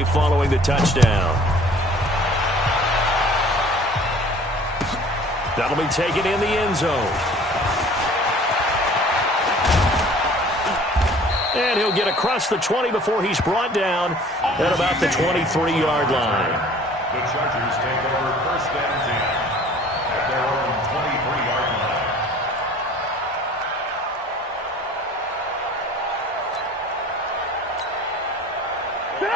away following the touchdown. That'll be taken in the end zone. And he'll get across the 20 before he's brought down at about the 23-yard line. The Chargers take over first and 10 at their own 23-yard line.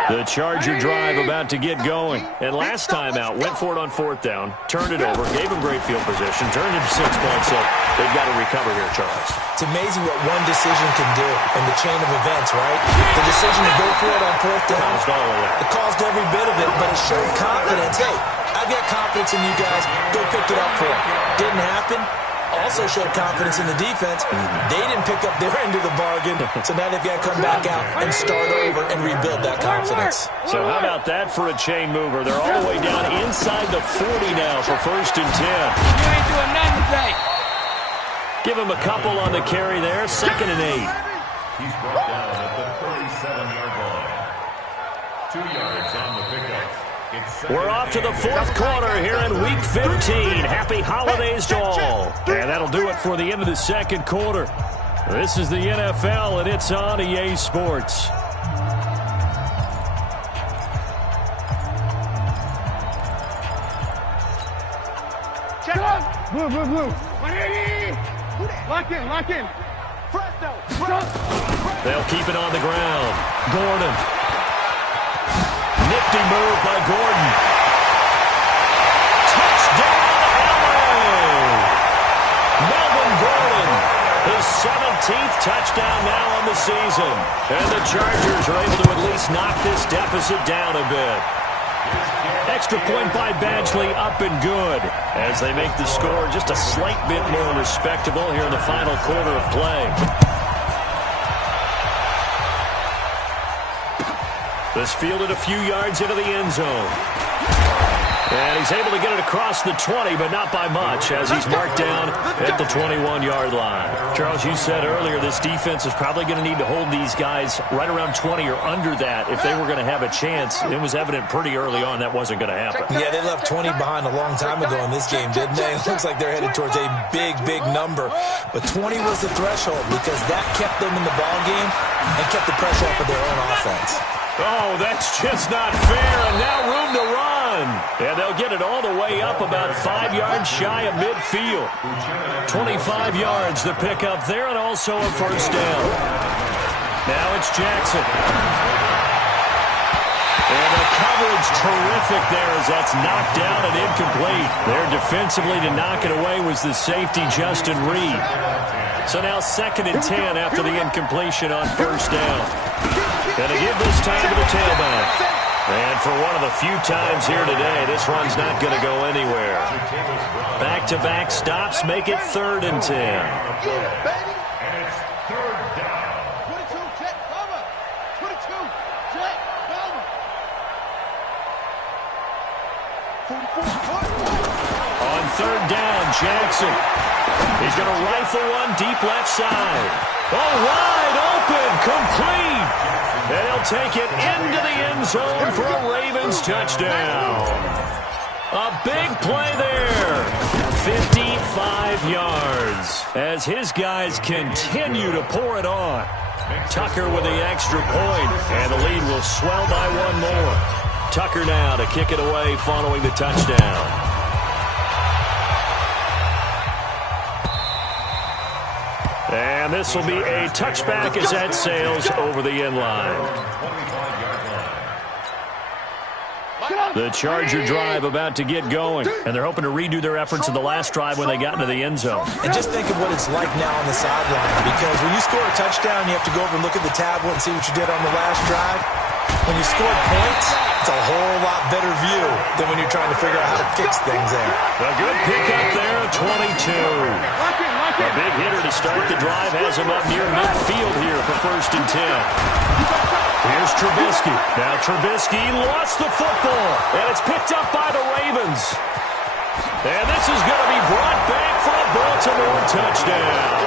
The Charger drive about to get going. And last time out, went for it on fourth down, turned it over, gave him great field position, turned it to 6 points, so they've got to recover here, Charles. It's amazing what one decision can do in the chain of events, right? The decision to go for it on fourth down, it caused every bit of it, but it showed confidence. Hey, I've got confidence in you guys. Go pick it up for it. Didn't happen. Also showed confidence in the defense. They didn't pick up their end of the bargain, so now they've got to come back out and start over and rebuild that confidence. So how about that for a chain mover? They're all the way down inside the 40 now for first and 10. You ain't doing nothing today. Give him a couple on the carry there, 2nd and 8. He's brought down at the 37-yard line. 2 yards on the pickup. We're off to the fourth quarter here in Week 15. Happy holidays to all. And that'll do it for the end of the second quarter. This is the NFL, and it's on EA Sports. Check up. Blue, blue, blue. Lock in, lock in. They'll keep it on the ground. Gordon. Nifty move by Gordon. Touchdown, LA! Melvin Gordon, his 17th touchdown now on the season. And the Chargers are able to at least knock this deficit down a bit. Extra point by Badgley, up and good, as they make the score just a slight bit more respectable here in the final quarter of play. This fielded a few yards into the end zone. And he's able to get it across the 20, but not by much, as he's marked down at the 21-yard line. Charles, you said earlier this defense is probably going to need to hold these guys right around 20 or under that if they were going to have a chance. It was evident pretty early on that wasn't going to happen. Yeah, they left 20 behind a long time ago in this game, didn't they? It looks like they're headed towards a big, big number. But 20 was the threshold because that kept them in the ball game and kept the pressure off of their own offense. Oh, that's just not fair, and now room to run. And they'll get it all the way up about 5 yards shy of midfield. 25 yards the pick up there, and also a first down. Now it's Jackson. And the coverage terrific there as that's knocked down and incomplete. There defensively to knock it away was the safety, Justin Reed. So now 2nd and 10 after the incompletion on first down. Going to give this time to the tailback. And for one of the few times here today, this run's not going to go anywhere. Back-to-back stops make it 3rd and 10. And it's 3rd down. 22, check, cover. 22, check, cover. 44. On 3rd down, Jackson. He's going to rifle one deep left side. Oh, wide open, complete. And he'll take it into the end zone for a Ravens touchdown. A big play there. 55 yards as his guys continue to pour it on. Tucker with the extra point, and the lead will swell by one more. Tucker now to kick it away following the touchdown. And this will be a touchback as that sails over the end line. The Charger drive about to get going, and they're hoping to redo their efforts in the last drive when they got into the end zone. And just think of what it's like now on the sideline, because when you score a touchdown, you have to go over and look at the tablet and see what you did on the last drive. When you score points, it's a whole lot better view than when you're trying to figure out how to fix things there. A good pickup there, 22. A big hitter to start the drive has him up near midfield here for 1st and 10. Here's Trubisky. Now Trubisky lost the football, and it's picked up by the Ravens. And this is going to be brought back for a Baltimore touchdown.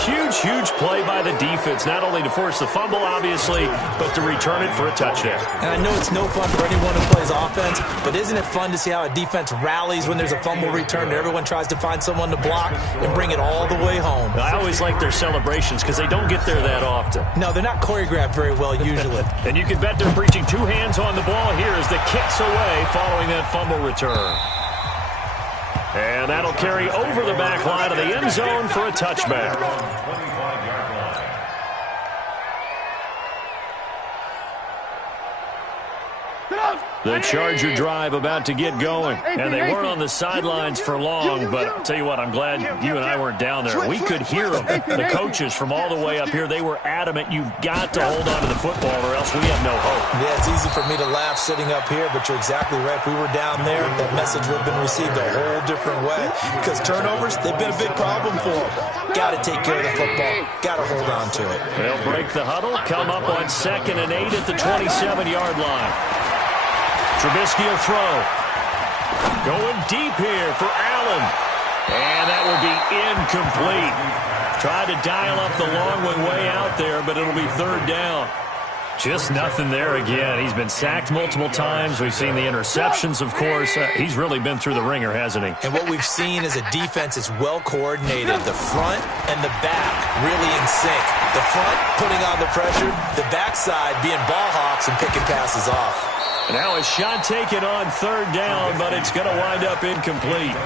Huge play by the defense, not only to force the fumble, obviously, but to return it for a touchdown. And I know it's no fun for anyone who plays offense, but isn't it fun to see how a defense rallies when there's a fumble return and everyone tries to find someone to block and bring it all the way home? I always like their celebrations because they don't get there that often. No, they're not choreographed very well usually. And you can bet they're preaching two hands on the ball here as the kick's away following that fumble return. And that'll carry over the back line of the end zone for a touchback. The Charger drive about to get going. And they weren't on the sidelines for long, but I'll tell you what, I'm glad you and I weren't down there. We could hear them. The coaches from all the way up here, they were adamant, you've got to hold on to the football or else we have no hope. Yeah, it's easy for me to laugh sitting up here, but you're exactly right. If we were down there, that message would have been received a whole different way. Because turnovers, they've been a big problem for them. Got to take care of the football. Got to hold on to it. They'll break the huddle, come up on 2nd and 8 at the 27-yard line. Trubisky will throw. Going deep here for Allen. And that will be incomplete. Tried to dial up the long one way out there, but it'll be 3rd down. Just nothing there again. He's been sacked multiple times. We've seen the interceptions, of course. He's really been through the ringer, hasn't he? And what we've seen is a defense that's well coordinated. The front and the back really in sync. The front putting on the pressure. The backside being ball hawks and picking passes off. Now a shot taken on 3rd down, but it's going to wind up incomplete.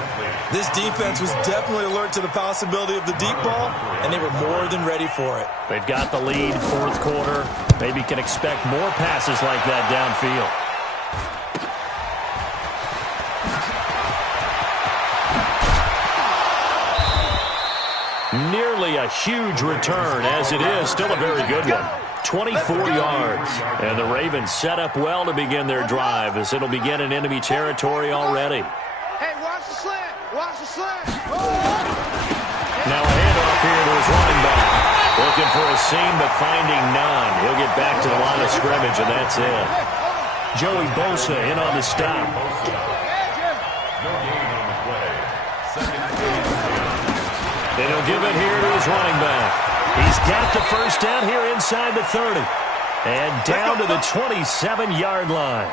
This defense was definitely alert to the possibility of the deep ball, and they were more than ready for it. They've got the lead, 4th quarter. Maybe can expect more passes like that downfield. Nearly a huge return, as it is still a very good one. 24 yards. And the Ravens set up well to begin their drive as it'll begin in enemy territory already. Hey, watch the slant. Watch the slant. Now a handoff here to his running back. Looking for a seam, but finding none. He'll get back to the line of scrimmage, and that's it. Joey Bosa in on the stop. And he'll give it here to his running back. He's got the 1st down here inside the 30. And down to the 27-yard line.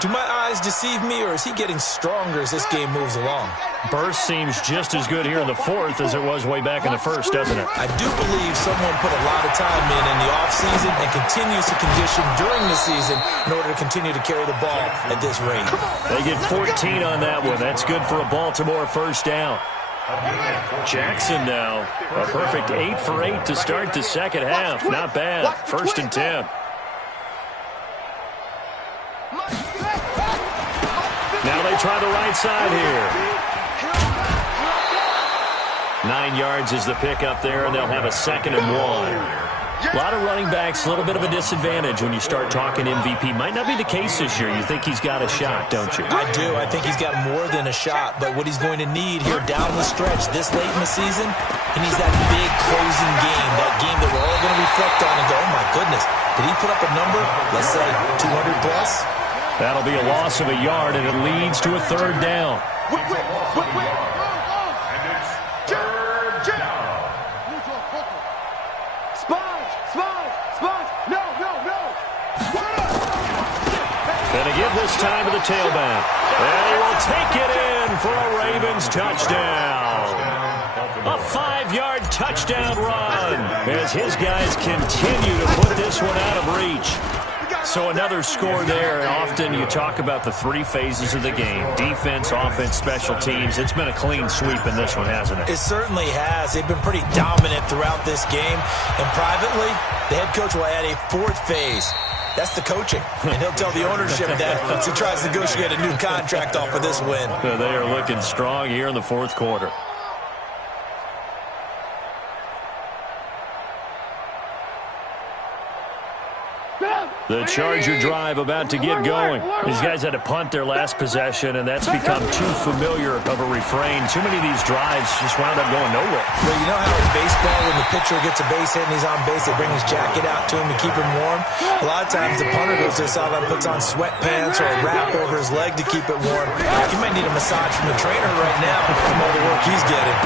Do my eyes deceive me, or is he getting stronger as this game moves along? Burst seems just as good here in the 4th as it was way back in the 1st, doesn't it? I do believe someone put a lot of time in the offseason and continues to condition during the season in order to continue to carry the ball at this rate. They get 14 on that one. That's good for a Baltimore 1st down. Jackson now, a perfect 8 for 8 to start the 2nd half. Not bad. 1st and 10. Now they try the right side here. 9 yards is the pickup there, and they'll have a 2nd and 1. A lot of running backs, a little bit of a disadvantage when you start talking MVP. Might not be the case this year. You think he's got a shot, don't you? I do. I think he's got more than a shot. But what he's going to need here down the stretch this late in the season, he needs that big closing game, that game that we're all going to reflect on and go, oh, my goodness, did he put up a number, let's say, 200 plus? That'll be a loss of a yard, and it leads to a 3rd down. Give this time to the tailback. And he will take it in for a Ravens touchdown. A 5-yard touchdown run as his guys continue to put this one out of reach. So another score there, and often you talk about the 3 phases of the game. Defense, offense, special teams. It's been a clean sweep in this one, hasn't it? It certainly has. They've been pretty dominant throughout this game. And privately, the head coach will add a 4th phase. That's the coaching. And he'll tell the ownership that as he tries to negotiate a new contract off of this win. They are looking strong here in the 4th quarter. The Charger drive about to get going. These guys had to punt their last possession, and that's become too familiar of a refrain. Too many of these drives just wound up going nowhere. Well, you know how in baseball, when the pitcher gets a base hit and he's on base, they bring his jacket out to him to keep him warm? A lot of times the punter goes to the sideline, puts on sweatpants or a wrap over his leg to keep it warm. He might need a massage from the trainer right now from all the work he's getting.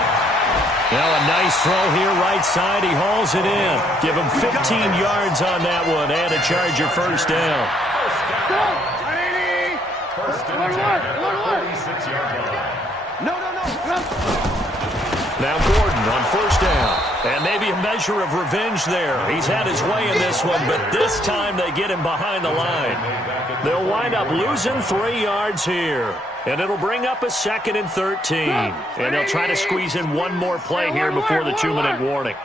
Now a nice throw here right side. He hauls it in. Give him 15 yards on that one and a Charger first down. First and 10 at the 36-yard line. No. Now Gordon on first down. And maybe a measure of revenge there. He's had his way in this one, but this time they get him behind the line. They'll wind up losing 3 yards here. And it'll bring up a 2nd and 13. And they'll try to squeeze in one more play here before the 2-minute warning.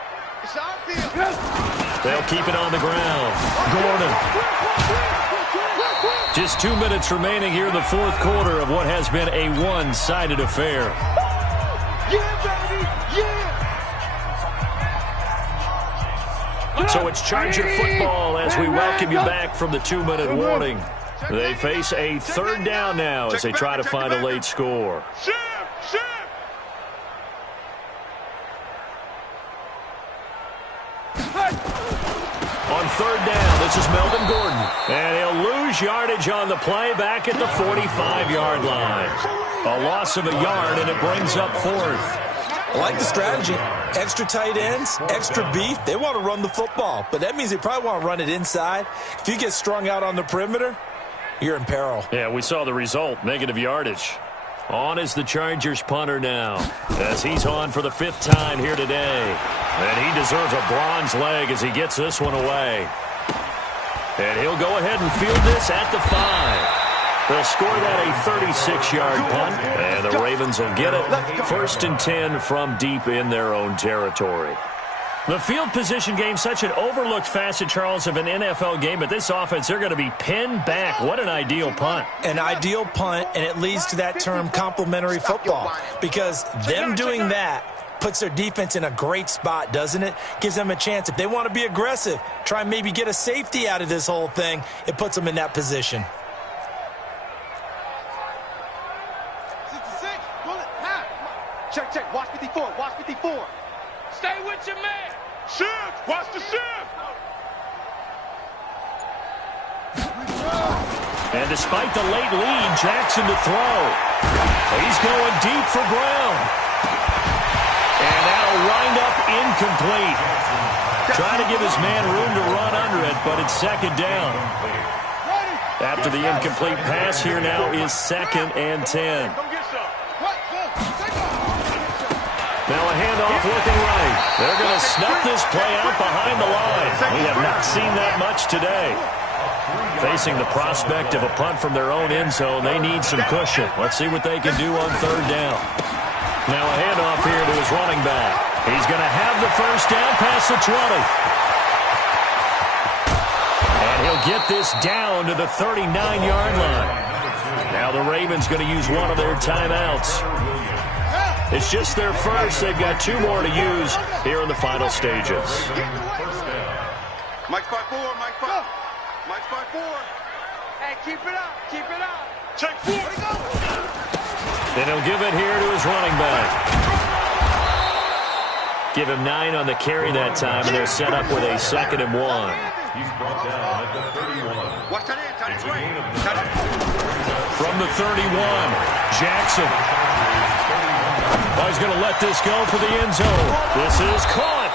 They'll keep it on the ground. Gordon. Just 2 minutes remaining here in the fourth quarter of what has been a one-sided affair. So it's Charger football as we welcome you back from the 2-minute warning. They face a 3rd down now as they try to find a late score. On 3rd down, this is Melvin Gordon. And he'll lose yardage on the play back at the 45-yard line. A loss of a yard, and it brings up 4th. I like the strategy. Extra tight ends, extra beef. They want to run the football, but that means they probably want to run it inside. If you get strung out on the perimeter, you're in peril. Yeah, we saw the result, negative yardage. On is the Chargers punter now, as he's on for the 5th time here today. And he deserves a bronze leg as he gets this one away. And he'll go ahead and field this at the 5. They'll score that a 36-yard punt, and the Ravens will get it. 1st and 10 from deep in their own territory. The field position game, such an overlooked facet, Charles, of an NFL game, but this offense, they're going to be pinned back. What an ideal punt. An ideal punt, and it leads to that term complementary football, because them doing that puts their defense in a great spot, doesn't it? Gives them a chance. If they want to be aggressive, try and maybe get a safety out of this whole thing, it puts them in that position. Check. Watch 54. Stay with your man. Shift. Watch the shift. And despite the late lead, Jackson to throw. He's going deep for Brown. And that'll wind up incomplete. Trying to give his man room to run under it, but it's 2nd down. After the incomplete pass, here now is 2nd and 10. Now a handoff looking right. They're going to snuff this play out behind the line. We have not seen that much today. Facing the prospect of a punt from their own end zone, they need some cushion. Let's see what they can do on 3rd down. Now a handoff here to his running back. He's going to have the first down past the 20. And he'll get this down to the 39-yard line. Now the Ravens going to use one of their timeouts. It's just their first. They've got 2 more to use here in the final stages. Mike 5-4. Hey, keep it up. Check 4. Then he'll give it here to his running back. Give him 9 on the carry that time, and they're set up with a 2nd and 1. He's brought down at the 31. Watch that in. From the 31, Jackson. Oh, he's going to let this go for the end zone. This is caught.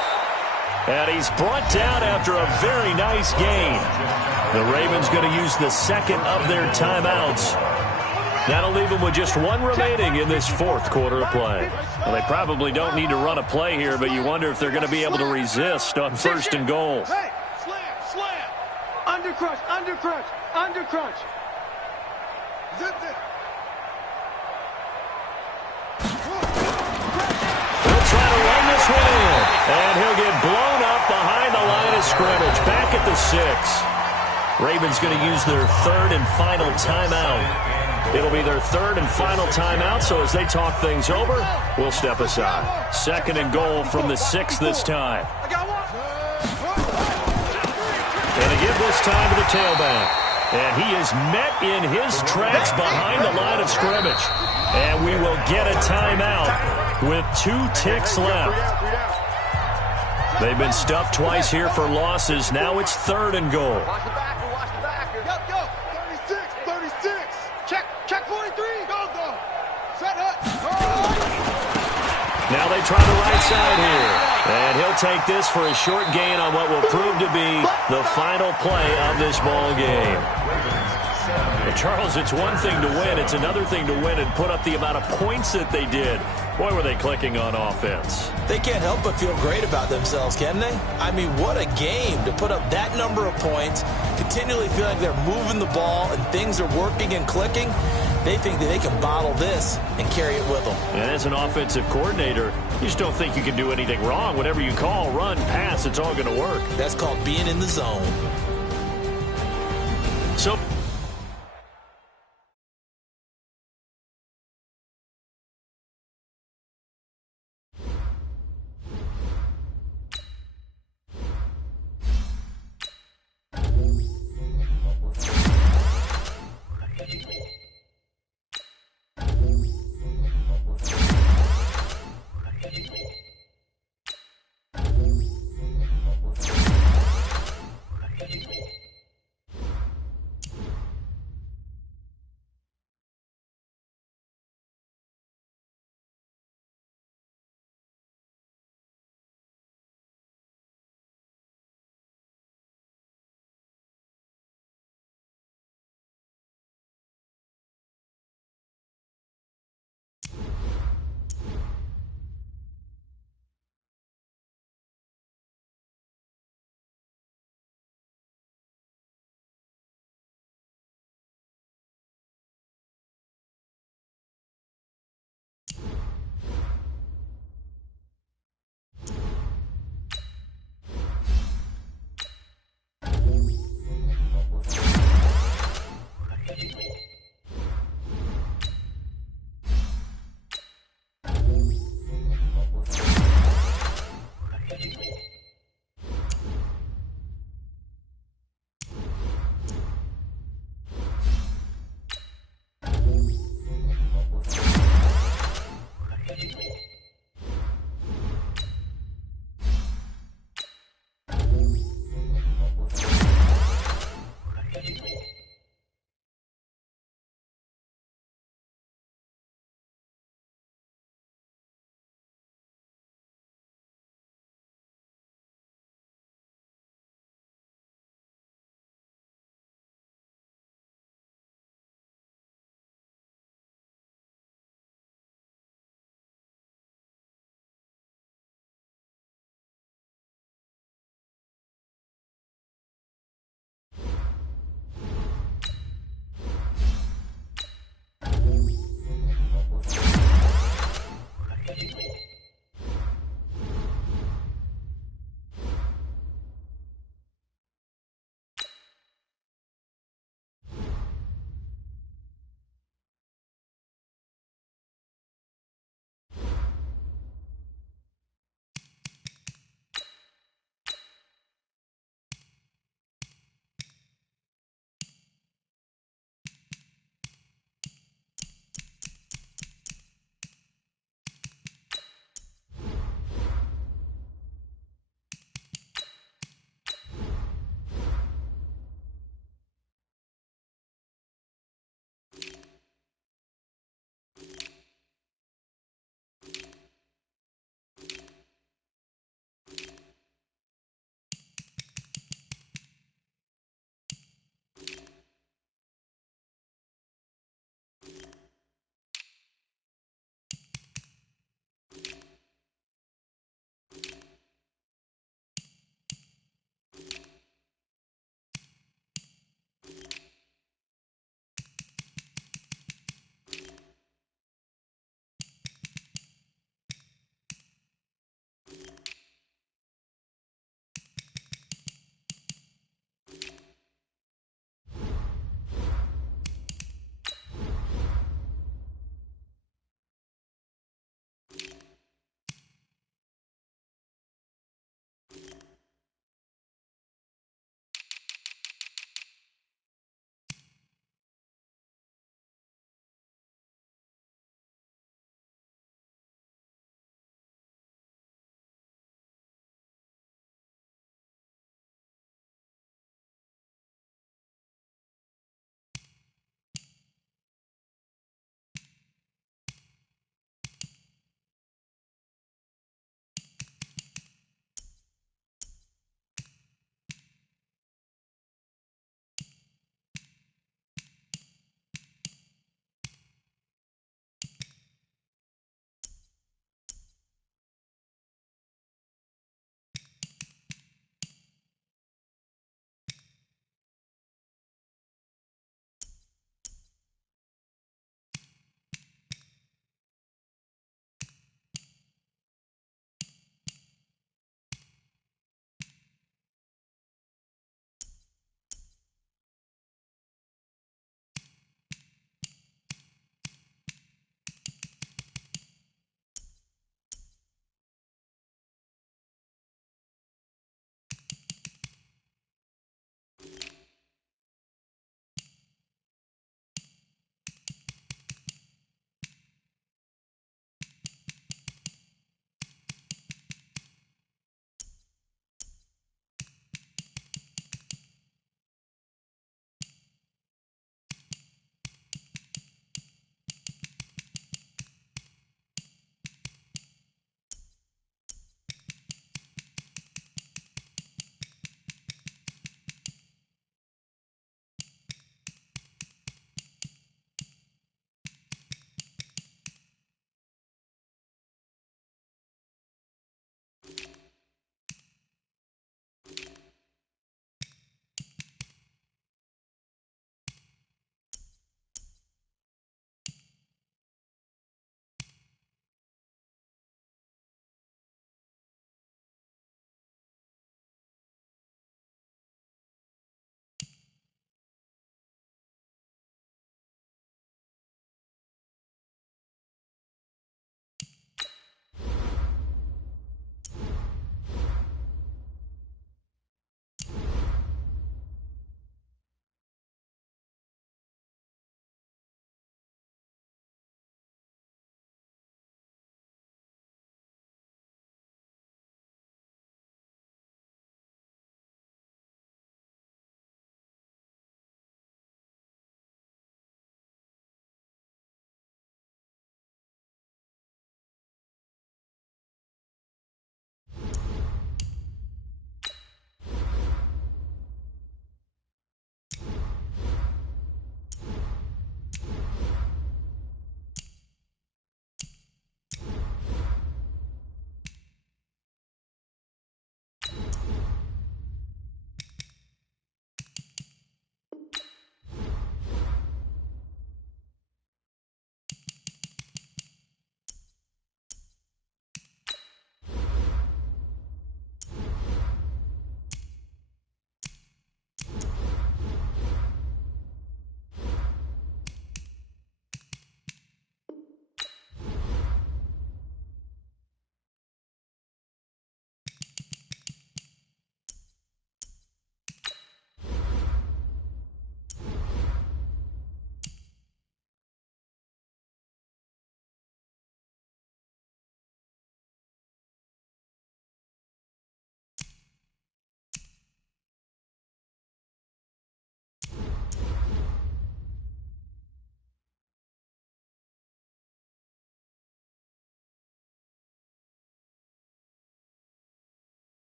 And he's brought down after a very nice gain. The Ravens going to use the 2nd of their timeouts. That'll leave them with just 1 remaining in this 4th quarter of play. Well, they probably don't need to run a play here, but you wonder if they're going to be able to resist on 1st and goal. Hey, slam. Under crunch. Zip it. He'll try to run this one in, and he'll get blown up behind the line of scrimmage, back at the 6. Ravens going to use their 3rd and final timeout. It'll be their 3rd and final timeout, so as they talk things over, we'll step aside. 2nd and goal from the 6 this time. And they give this time to the tailback. And he is met in his tracks behind the line of scrimmage. And we will get a timeout with 2 ticks left. They've been stuffed twice here for losses. Now it's 3rd and goal. Watch the backer. Go. 36. Check 43. Go. Set up. Now Now they try the right side here. And he'll take this for a short gain on what will prove to be the final play of this ball game. Well, Charles, it's one thing to win. It's another thing to win and put up the amount of points that they did. Boy, were they clicking on offense. They can't help but feel great about themselves, can they? I mean, what a game to put up that number of points, continually feel like they're moving the ball and things are working and clicking. They think that they can bottle this and carry it with them. And as an offensive coordinator, you just don't think you can do anything wrong. Whatever you call, run, pass, it's all going to work. That's called being in the zone. So